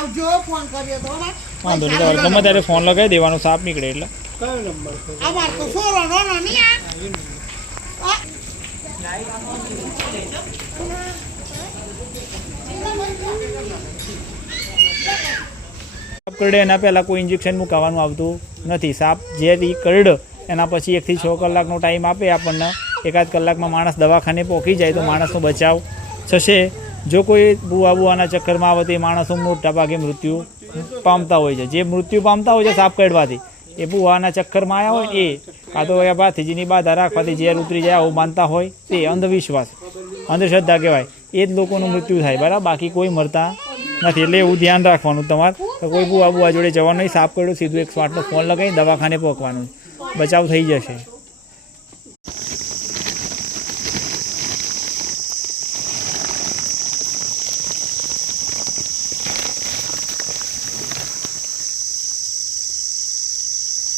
આવજો ફોન કર્યો તો વાંધો નહીં, ગમે ત્યારે ફોન લગાવી દેવાનો, સાપ નીકળે એટલે. અમાર તો સોરો નો નહીં આ સાપ કરડે એના પહેલાં કોઈ ઇન્જેક્શન મુકાવવાનું આવતું નથી. સાપ જેથી કરડે એના પછી 1 થી 6 કલાકનો ટાઈમ આપે આપણને. એકાદ કલાકમાં માણસ દવાખાને પહોંચી જાય તો માણસનો બચાવ થશે. જો કોઈ બુઆના ચક્કરમાં આવે તો એ માણસો મોટા ભાગે મૃત્યુ પામતા હોય છે. જે મૃત્યુ પામતા હોય છે સાપ કરડવાથી, એ બુઆના ચક્કરમાં આવ્યા હોય એ કાં તો એ ભાથીજીની બાધા રાખવાથી ઝેર ઉતરી જાય આવું માનતા હોય તે અંધવિશ્વાસ, અંધશ્રદ્ધા કહેવાય. એ જ લોકોનું મૃત્યુ થાય, બરાબર, બાકી કોઈ મરતા નથી. એટલે એવું ધ્યાન રાખવાનું તમારે. તો કોઈ બુઆ જોડે જવાનું નહીં. સાપ કરડ્યો સીધું 108નો ફોન લગાવી દવાખાને પહોંચવાનું, બચાવ થઈ જશે.